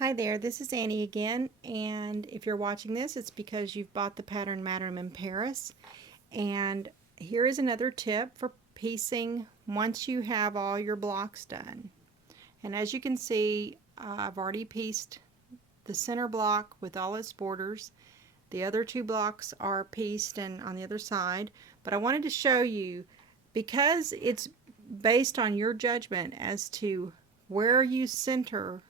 Hi there, this is Annie again, and if you're watching this, it's because you've bought the pattern Madame in Paris. And here is another tip for piecing once you have all your blocks done. And as you can see, I've already pieced the center block with all its borders. The other two blocks are pieced and on the other side, but I wanted to show you, because it's based on your judgment as to where you center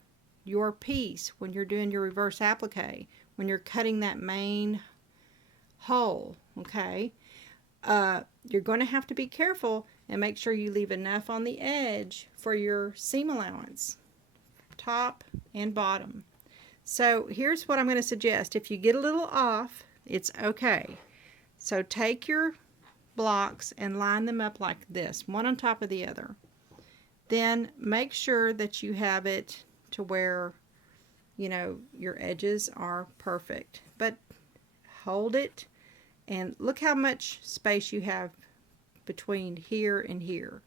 your piece when you're doing your reverse applique, when you're cutting that main hole, okay? You're going to have to be careful and make sure you leave enough on the edge for your seam allowance, top and bottom. So here's what I'm going to suggest. If you get a little off, it's okay. So take your blocks and line them up like this, one on top of the other. Then make sure that you have it to where, you know, your edges are perfect. But hold it and look how much space you have between here and here.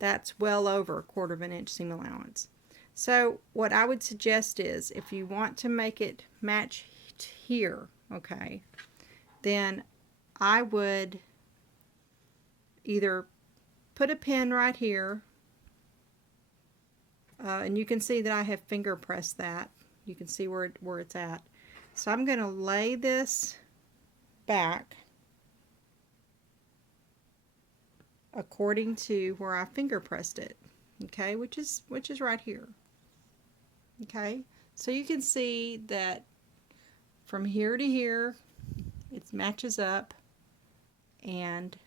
That's well over 1/4 of an inch seam allowance. So what I would suggest is, if you want to make it match here, okay, then I would either put a pin right here, and you can see that I have finger pressed that. You can see where it's at. So I'm going to lay this back according to where I finger pressed it, okay, which is right here. Okay, so you can see that from here to here it matches up, and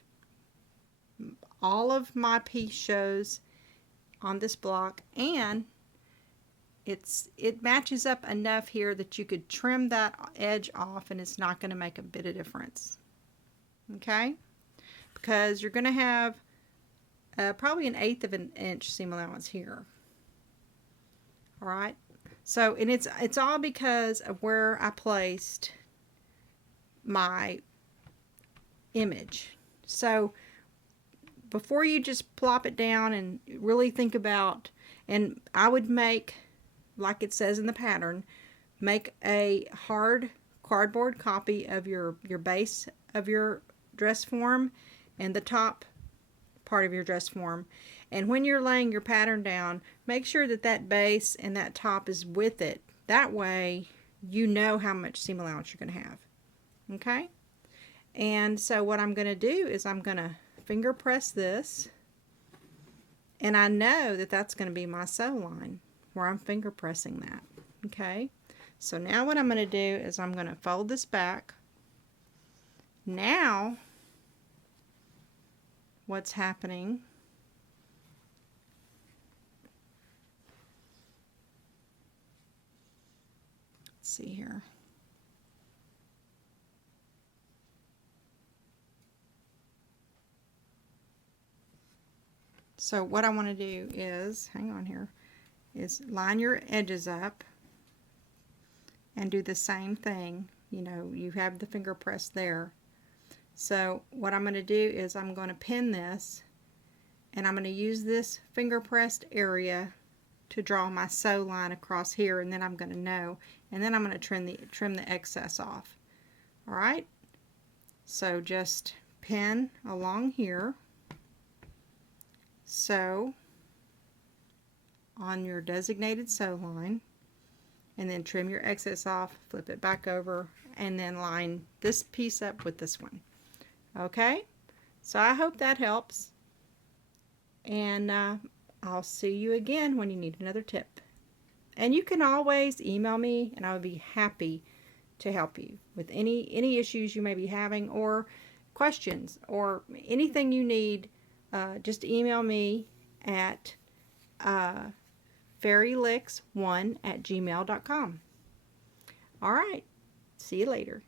all of my piece shows on this block, and it matches up enough here that you could trim that edge off and it's not going to make a bit of difference, okay, because you're going to have probably 1/8 of an inch seam allowance here. All right, so and it's all because of where I placed my image. So before you just plop it down and really think about, and I would make, like it says in the pattern, make a hard cardboard copy of your base of your dress form and the top part of your dress form. And when you're laying your pattern down, make sure that that base and that top is with it. That way you know how much seam allowance you're going to have. Okay? And so what I'm going to do is I'm going to finger press this, and I know that that's going to be my sew line where I'm finger pressing that. Okay, so now what I'm going to do is I'm going to fold this back. Now what's happening, let's see here. So what I want to do is, hang on here, is line your edges up and do the same thing. You know, you have the finger press there. So what I'm going to do is I'm going to pin this, and I'm going to use this finger pressed area to draw my sew line across here, and then I'm going to know, and then I'm going to trim the excess off. All right, so just pin along here, sew on your designated sew line, and then trim your excess off, flip it back over, and then line this piece up with this one. Okay, so I hope that helps, and I'll see you again when you need another tip. And you can always email me, and I would be happy to help you with any issues you may be having, or questions, or anything you need. Just email me at fairylicks1@gmail.com. All right, see you later.